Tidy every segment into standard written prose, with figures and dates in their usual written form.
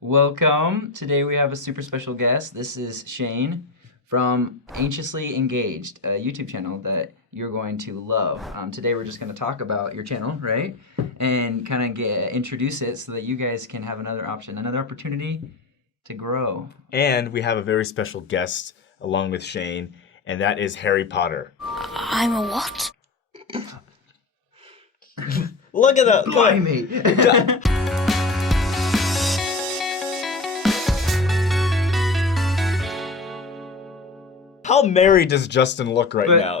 Welcome. Today we have a super special guest. This is Shane from Anxiously Engaged, a YouTube channel that you're going to love. Today we're just going to talk about your channel, right? And kind of introduce it so that you guys can have another opportunity to grow. And we have a very special guest along with Shane, and that is Harry Potter. I'm a what? Look at that. Blimey. How married does Justin look right now?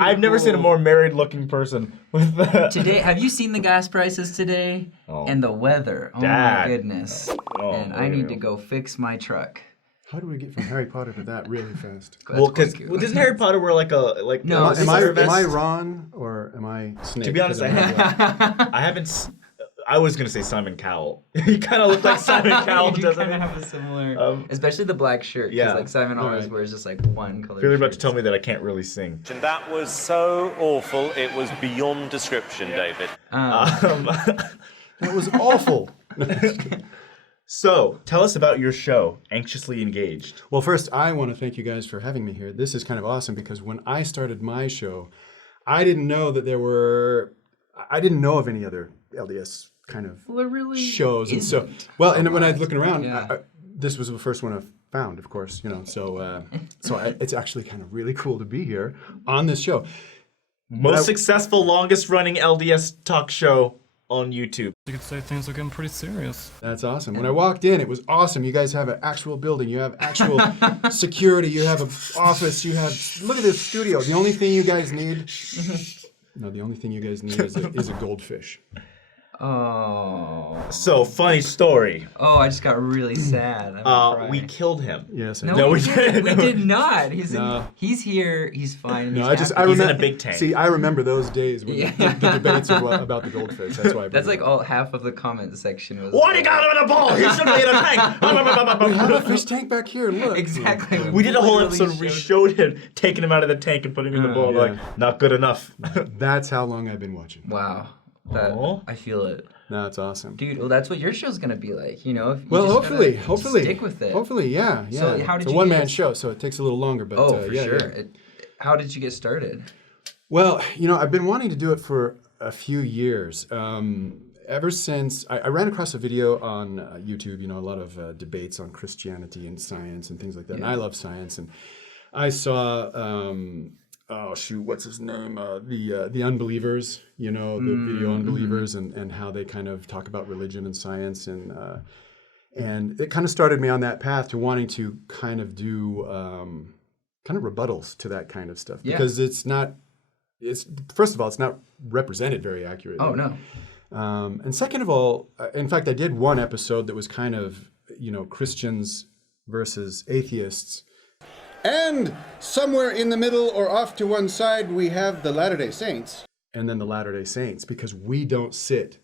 I've never seen a more married-looking person with that. Today, have you seen the gas prices today? Oh. And the weather? Oh Dad. my goodness. Oh, and I need to go fix my truck. How do we get from Harry Potter to that really fast? Well, because doesn't Harry Potter wear like No, Am I Ron or am I Snape? To be honest, I haven't. I was gonna say Simon Cowell. You kind of look like Simon Cowell, You doesn't kind of he? have a similar, especially the black shirt. Yeah. Like Simon always Alright. wears just like one color. You're about to shirts. tell me that I can't really sing. And that was so awful, it was beyond description, David. That was awful. So, tell us about your show, Anxiously Engaged. Well, first, I want to thank you guys for having me here. This is kind of awesome because when I started my show, I didn't know that I didn't know of any other LDS kind of Well, it really shows. And so, isn't. well, and when I was looking around, Yeah. this was the first one I found, of course, it's actually kind of really cool to be here on this show. Most successful, longest-running LDS talk show on YouTube. You could say things are getting pretty serious. That's awesome. When I walked in, it was awesome. You guys have an actual building. You have actual security. You have an office. Look at this studio. The only thing you guys need, is a goldfish. Oh. So, funny story. Oh, I just got really sad. I'm gonna cry. We killed him. Yes. No, we didn't. We No. did not. No. He's here. He's fine. No, he's I happy. He's in remember. a big tank. See, I remember those days when Yeah. the debates about the goldfish. That's why. I That's bring like it up. all half of the comment section was. Why do you got him in a ball? He should be in a tank. We have a fish tank back here. Look. Exactly. We did a whole literally episode where we showed him taking him out of the tank and putting him in the bowl. yeah. Like, not good enough. That's how long I've been watching. Wow. That Aw. I feel it, No, it's awesome. dude. Well, that's what your show's gonna be like. You know. If you Well, just hopefully, gotta stick with it. Hopefully, yeah. So how did it's a you one-man guys- show, so it takes a little longer. But Oh, for yeah, sure. yeah. How did you get started? Well, I've been wanting to do it for a few years. Ever since I ran across a video on YouTube, a lot of debates on Christianity and science and things like that. And I love science, and I saw, what's his name? The Unbelievers, the video Unbelievers, and how they kind of talk about religion and science, and it kind of started me on that path to wanting to kind of do kind of rebuttals to that kind of stuff, because first of all, it's not represented very accurately. Oh no. And second of all, in fact, I did one episode that was kind of, Christians versus atheists. And somewhere in the middle or off to one side, we have the Latter-day Saints. And then the Latter-day Saints, because we don't sit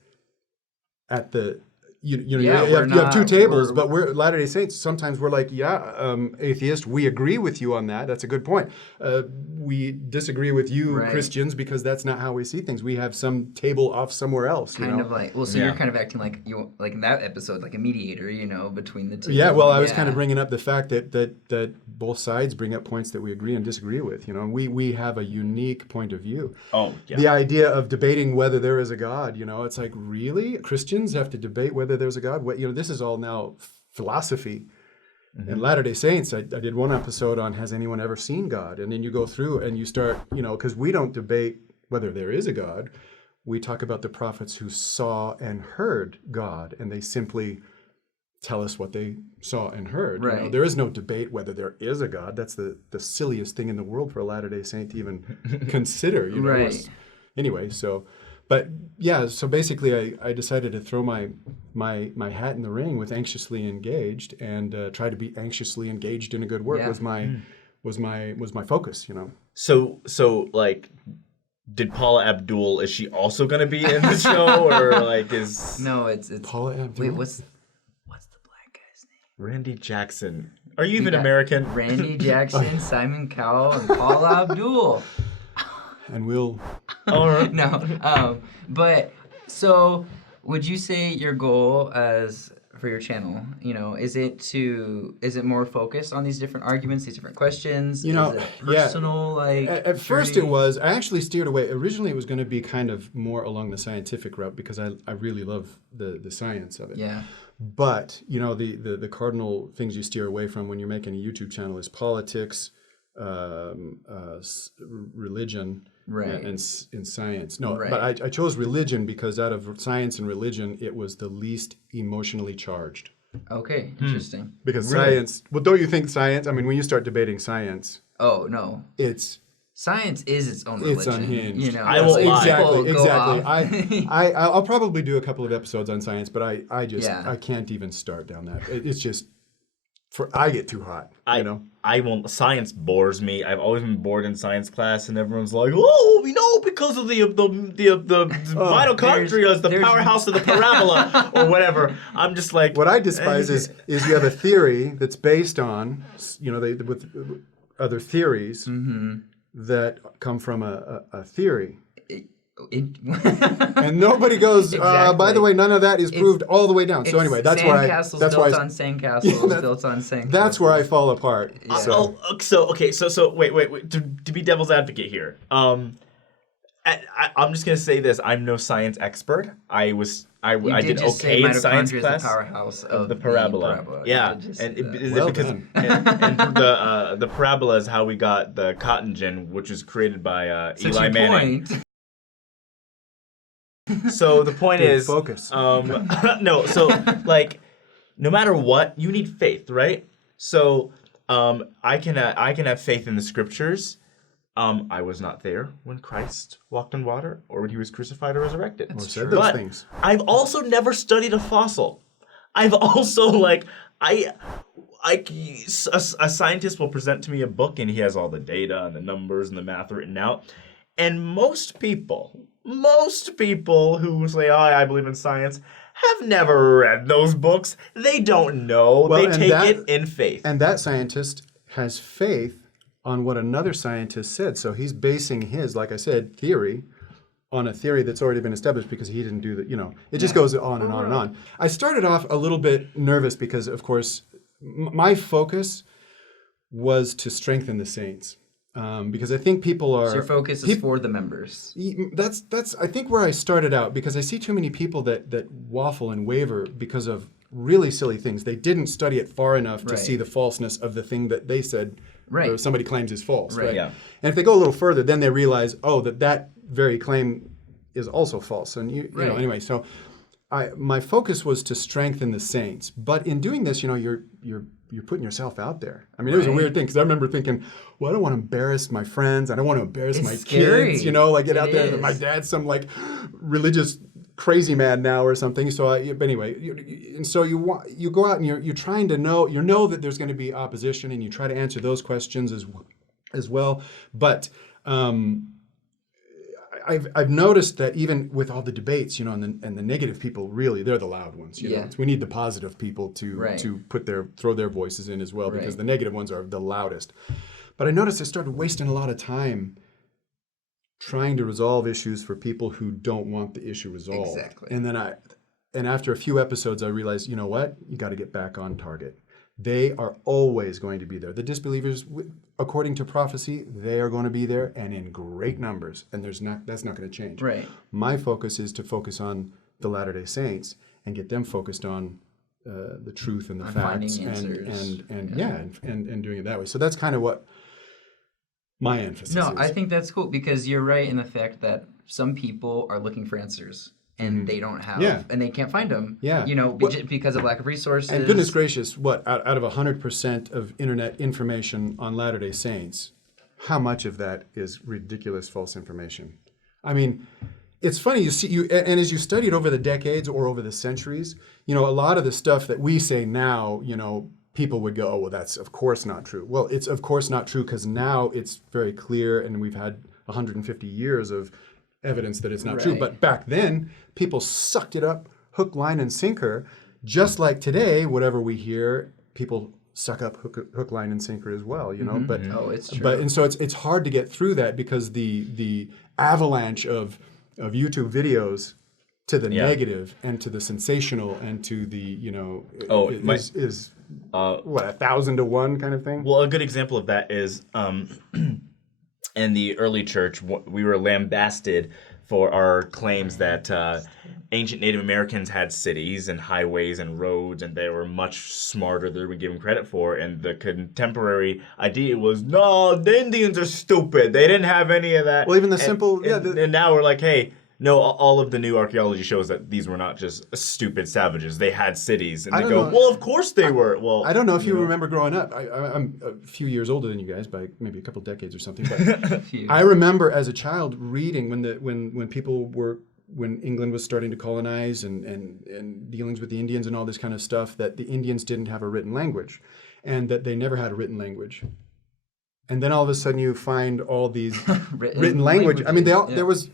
at the, you Yeah, have we're two not- tables, we're- but we're Latter-day Saints. Sometimes we're like, atheist, we agree with you on that. That's a good point. We disagree with you, Right. Christians, because that's not how we see things. We have some table off somewhere else. Kind of like, well, so Yeah. you're kind of acting like like in that episode, like a mediator, between the two. Yeah, well, I was kind of Yeah. bringing up the fact that both sides bring up points that we agree and disagree with. We have a unique point of view. Oh, yeah. The idea of debating whether there is a God, it's like, really? Christians have to debate whether there's a God? This is all now philosophy. And Latter-day Saints, I did one episode on, has anyone ever seen God? And then you go through and you start, because we don't debate whether there is a God. We talk about the prophets who saw and heard God, and they simply tell us what they saw and heard. Right. There is no debate whether there is a God. That's the silliest thing in the world for a Latter-day Saint to even consider. Right. Anyway, so basically I decided to throw my hat in the ring with Anxiously Engaged, and try to be anxiously engaged in a good work. Yeah. was my focus, So like, did Paula Abdul, is she also going to be in the show, or like is No, it's Paula Abdul. Wait, what's the black guy's name? Randy Jackson? Are you We even got American? Randy Jackson, Simon Cowell, and Paula Abdul. And we'll All right. No, but so would you say your goal as for your channel? You know, is it more focused on these different arguments, these different questions? You know, is it personal, like at first journey? it was. I actually steered away. Originally, it was going to be kind of more along the scientific route because I really love the science of it. Yeah. But you know, the cardinal things you steer away from when you're making a YouTube channel is politics, religion, Right. and science. No, Right. but I chose religion because out of science and religion, it was the least emotionally charged. Okay, interesting. Because science, well, don't you think science? I mean, when you start debating science, Oh no, it's science is its own religion. it's unhinged. You know, I will People lie. Exactly, go exactly. off. I'll probably do a couple of episodes on science, but I just Yeah. I can't even start down that. It's just I get too hot. I You know. I won't. Science bores me. I've always been bored in science class, and everyone's like, "Oh, we know because of the mitochondria is the there's- powerhouse of the parabola or whatever." I'm just like, What I despise is you have a theory that's based on with other theories that come from a theory. And nobody goes, by Exactly. the way, none of that is proved all the way down. So anyway, that's where sandcastles that's why built on sandcastles built on sandcastles. that's where I fall apart. So wait. To be devil's advocate here, I'm just gonna say this: I'm no science expert. I did just say okay in science mitochondria is class. the powerhouse of The parabola. You Yeah, did just say and that. is Well it because done. and the parabola is how we got the cotton gin, which was created by So Eli to Manning. point, So the point Dude, is, focus. no. So like, no matter what, you need faith, right? So I can have faith in the scriptures. I was not there when Christ walked on water or when he was crucified or resurrected. Or said those But things. I've also never studied a fossil. I've also a scientist will present to me a book and he has all the data and the numbers and the math written out. And most people who say, "Oh, I believe in science," have never read those books. They don't know. Well, they and take that- it in faith. And that scientist has faith on what another scientist said. So he's basing his, like I said, theory on a theory that's already been established because he didn't do the, it just goes on and on and on. I started off a little bit nervous because, of course, my focus was to strengthen the saints. Because I think people are... so your focus is for the members. That's I think where I started out because I see too many people that waffle and waver because of really silly things. They didn't study it far enough to Right. see the falseness of the thing that they said Right. or somebody claims is false. Right. Right. Yeah. And if they go a little further, then they realize, that very claim is also false. And you know, Right. anyway, so my focus was to strengthen the saints. But in doing this, you're putting yourself out there. I mean, it was a Right. weird thing because I remember thinking, well, I don't want to embarrass my friends. I don't want to embarrass It's my scary. kids. Get out It there. My is. dad's some like religious crazy man now or something. So but anyway, and so you go out and you're trying to know that there's going to be opposition, and you try to answer those questions as well. But I've noticed that even with all the debates, and the negative people, really, they're the loud ones. Yeah. We need the positive people to Right. throw their voices in as well, because Right. the negative ones are the loudest. But I noticed I started wasting a lot of time trying to resolve issues for people who don't want the issue resolved. Exactly. And after a few episodes, I realized, you know what? You got to get back on target. They are always going to be there. The disbelievers, according to prophecy, they are going to be there and in great numbers. And that's not going to change. Right. My focus is to focus on the Latter-day Saints and get them focused on the truth and the On facts finding answers. and doing it that way. So that's kind of what my emphasis No, is. I think that's cool because you're right in the fact that some people are looking for answers and they don't have, Yeah. and they can't find them. Yeah. Because of lack of resources. And goodness gracious, what, out of 100% of internet information on Latter-day Saints, how much of that is ridiculous false information? I mean, it's funny, and as you study it over the decades or over the centuries, a lot of the stuff that we say now, people would go, oh, well, that's of course not true. Well, it's of course not true because now it's very clear and we've had 150 years of evidence that it's not true. Right. But back then, people sucked it up hook, line, and sinker. Just like today, whatever we hear, people suck up hook, line, and sinker as well. But Oh, it's true. and so it's hard to get through that because the avalanche of YouTube videos to the Yeah. negative and to the sensational and to the, you know, Oh, is what, 1,000 to 1 kind of thing? Well, a good example of that is in the early church, we were lambasted for our claims that ancient Native Americans had cities and highways and roads, and they were much smarter than we give them credit for. And the contemporary idea was, no, the Indians are stupid. They didn't have any of that. Well, even the And- simple- yeah, and now we're like, hey, no, all of the new archaeology shows that these were not just stupid savages. They had cities. And I they don't go, know. well, of course they were. Well, I don't know if you remember growing up. I'm a few years older than you guys by maybe a couple decades or something. But I remember as a child reading when people were when England was starting to colonize and dealings with the Indians and all this kind of stuff, that the Indians didn't have a written language, and that they never had a written language. And then all of a sudden you find all these written language. I mean, there was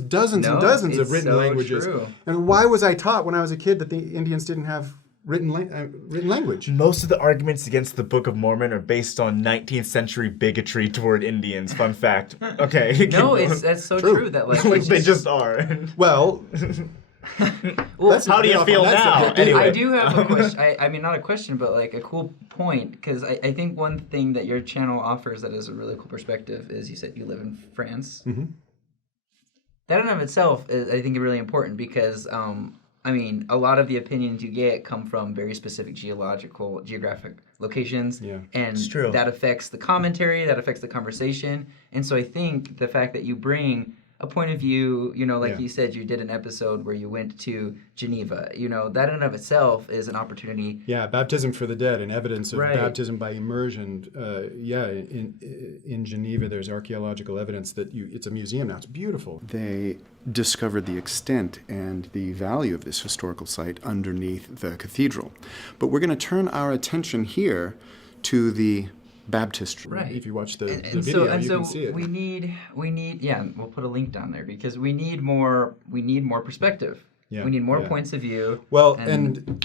dozens and dozens of written languages. True. And why was I taught when I was a kid that the Indians didn't have written language? Most of the arguments against the Book of Mormon are based on 19th century bigotry toward Indians. Fun fact. Okay. No, that's so true that like, like it's they just- just are. Well, well, let's How do get you off feel on that now? subject. Anyway. I do have a question. I mean, not a question, but like a cool point, because I think one thing that your channel offers that is a really cool perspective is you said you live in France. Mm-hmm. That in and of itself is, I think, really important because, I mean, a lot of the opinions you get come from very specific geographic locations. Yeah. And It's true. that affects the commentary, that affects the conversation. And so I think the fact that you bring a point of view, you know, like Yeah. you said, you did an episode where you went to Geneva, you know, that in and of itself is an opportunity. Yeah, baptism for the dead and evidence of Right. baptism by immersion. In Geneva, there's archaeological evidence that it's a museum now. It's beautiful. They discovered the extent and the value of this historical site underneath the cathedral. But we're going to turn our attention here to the baptistry. Right. If you watch the And video, so, you can see it. we need, yeah, we'll put a link down there because we need more perspective. Yeah, We need more yeah. points of view. Well, and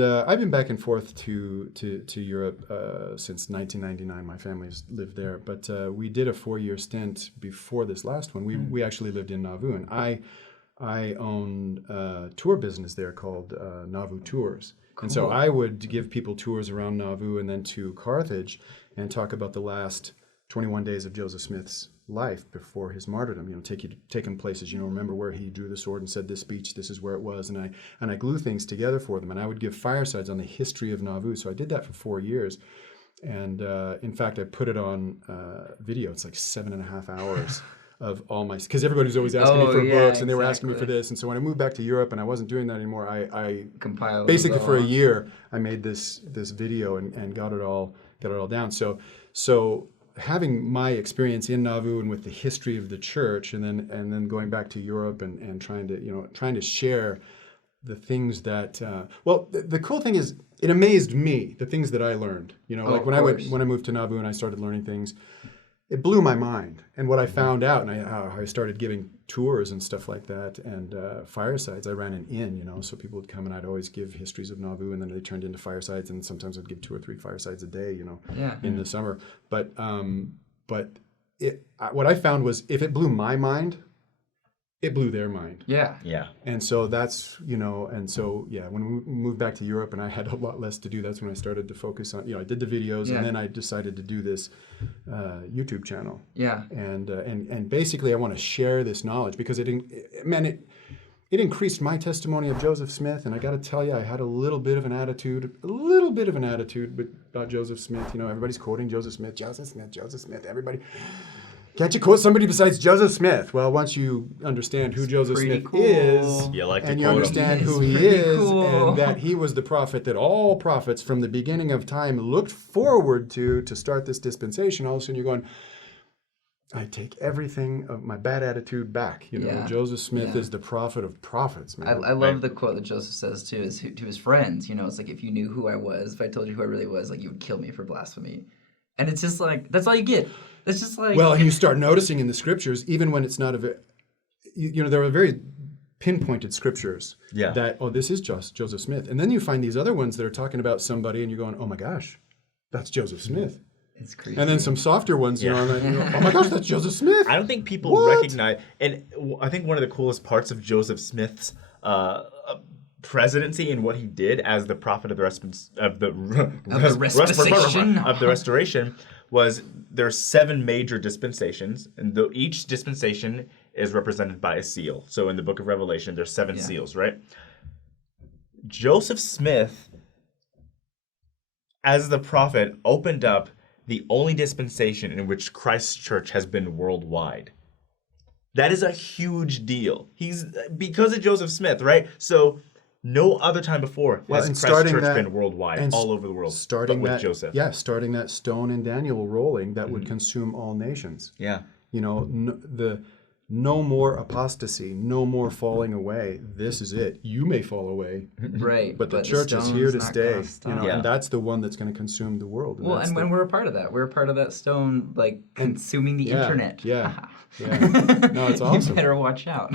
I've been back and forth to Europe since 1999. My family's lived there, but we did a 4-year stint before this last one. We actually lived in Nauvoo, and I owned a tour business there called Nauvoo Tours. Cool. And so I would give people tours around Nauvoo and then to Carthage and talk about the last 21 days of Joseph Smith's life before his martyrdom. You know, take him places. You know, remember where he drew the sword and said this speech. This is where it was, and I glue things together for them. And I would give firesides on the history of Nauvoo. So I did that for 4 years, and in fact, I put it on video. It's like 7.5 hours. Of all my, because everybody's always asking me for books, and they were asking me for this, and so when I moved back to Europe and I wasn't doing that anymore, I compiled basically for a year I made this video and got it all down. So having my experience in Nauvoo and with the history of the church, and then going back to Europe and trying to share the things that the cool thing is it amazed me the things that I learned. You know, like when I moved to Nauvoo and I started learning things. It blew my mind, and what I found out, and how I started giving tours and stuff like that, and firesides. I ran an inn, you know, so people would come, and I'd always give histories of Nauvoo, and then they turned into firesides, and sometimes I'd give 2 or 3 firesides a day, you know, in the summer. But what I found was if it blew my mind, it blew their mind. Yeah. Yeah. And so that's, you know, when we moved back to Europe and I had a lot less to do, that's when I started to focus on, you know, I did the videos and then I decided to do this YouTube channel. Yeah. And basically I want to share this knowledge because it increased my testimony of Joseph Smith. And I got to tell you, I had a little bit of an attitude about Joseph Smith. You know, everybody's quoting Joseph Smith, everybody. Can't you quote somebody besides Joseph Smith? Well, once you understand who Joseph Smith is, You like to and you quote him. understand who He's he pretty is, cool. and that he was the prophet that all prophets from the beginning of time looked forward to start this dispensation, all of a sudden you're going, I take everything of my bad attitude back. You know, Yeah. Joseph Smith is the prophet of prophets, man. I love the quote that Joseph says too, is to his friends, you know, it's like, if you knew who I was, if I told you who I really was, like, you would kill me for blasphemy. And it's just like, that's all you get. It's just like... Well, and you start noticing in the scriptures, even when it's not you know, there are very pinpointed scriptures that, this is just Joseph Smith. And then you find these other ones that are talking about somebody and you're going, oh my gosh, that's Joseph Smith. It's crazy. And then some softer ones, Yeah. oh my gosh, that's Joseph Smith. I don't think people What? recognize, and I think one of the coolest parts of Joseph Smith's presidency and what he did as the prophet of the restoration was there's 7 major dispensations, and each dispensation is represented by a seal. So in the book of Revelation, there's 7 seals, right? Joseph Smith, as the prophet, opened up the only dispensation in which Christ's church has been worldwide. That is a huge deal. He's because of Joseph Smith, right? So no other time before has Christ's church been worldwide, all over the world. Starting but with Joseph. Yeah, starting that stone in Daniel rolling that would consume all nations. Yeah. No more apostasy, no more falling away. This is it. You may fall away, Right. but the church is here to stone's not stay. gonna stop. And that's the one that's going to consume the world. Well, and when we're a part of that, we're a part of that stone, like consuming the internet. Yeah. No, it's awesome. You better watch out.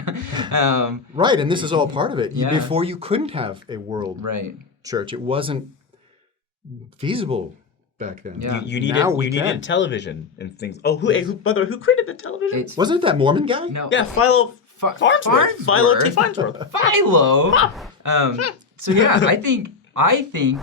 Right, and this is all part of it. Yeah. Before you couldn't have a world Right. church. It wasn't feasible back then. Yeah. You Now we needed can. television and things. Oh, by the way, who created the television? It's Wasn't it that Mormon guy? no. Yeah, Philo Farnsworth. Farnsworth. Philo T. Farnsworth. Philo. So yeah, I think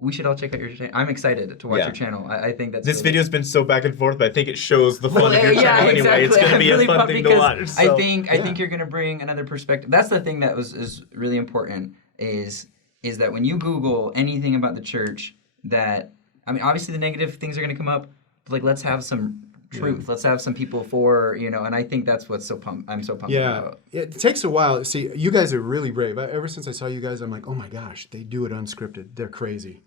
we should all check out your channel. I'm excited to watch Yeah. your channel. I think that's This really- video's been so back and forth, but I think it shows the fun of your channel anyway. It's going to I'm be really a fun pumped thing to because watch. I so- think you're going to bring another perspective. That's the thing that is really important is that when you Google anything about the church, that I mean, obviously the negative things are going to come up. But like, let's have some truth. Let's have some people for and I think that's what's I'm so pumped Yeah, about. it takes a while. See, you guys are really brave. Ever since I saw you guys, I'm like, oh my gosh, they do it unscripted. They're crazy.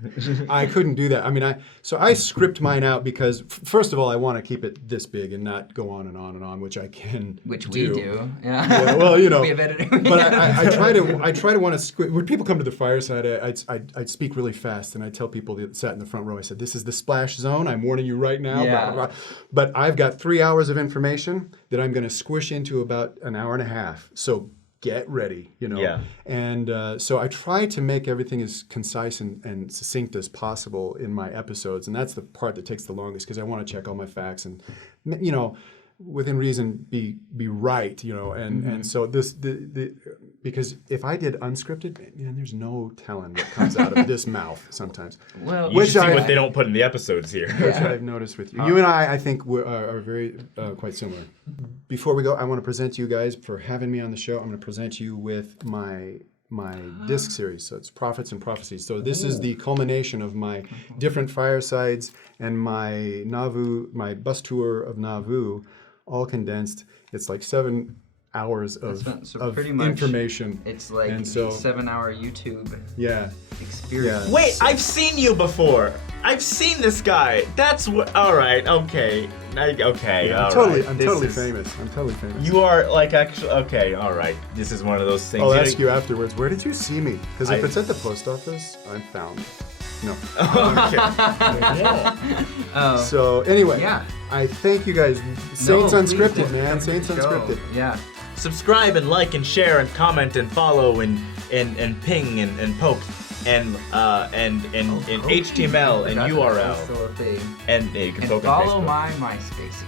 I couldn't do that. I mean, I script mine out because first of all, I want to keep it this big and not go on and on and on, which I can. Which do. we do. Yeah. Yeah, well, we have editing. But I try to want to when people come to the fireside, I'd speak really fast and I tell people that sat in the front row, I said, this is the splash zone. I'm warning you right now. Yeah. Blah, blah, blah. But I've got 3 hours of information that I'm going to squish into about an hour and a half. So get ready, Yeah. And so I try to make everything as concise and succinct as possible in my episodes, and that's the part that takes the longest because I want to check all my facts and, within reason, be right, and so because if I did unscripted, man, there's no telling what comes out of this mouth sometimes. Well, You should see what they don't put in the episodes here. Which I've noticed with you. You and I think, are very quite similar. Before we go, I want to present you guys for having me on the show. I'm going to present you with my disc series. So it's Prophets and Prophecies. So this is the culmination of my different firesides and my bus tour of Nauvoo, all condensed. It's like 7 hours of pretty much information. It's like And a so- 7-hour YouTube Yeah. experience. Yeah. Wait, I've seen you before. I've seen this guy. That's what. All right. Okay. Okay. I'm all totally, right. I'm This totally is- famous. I'm totally famous. You are like actually. Okay. All right. This is one of those things. I'll know- ask you afterwards, where did you see me? Because if I- it's at the post office, I'm found. No. Okay. So anyway, Yeah. I thank you guys. Saints No, please, Unscripted, come man. to Saints the show. Unscripted. Yeah. Subscribe and like and share and comment and follow and ping and poke and HTML and That's URL still a thing. and you can And poke on follow Facebook. my MySpace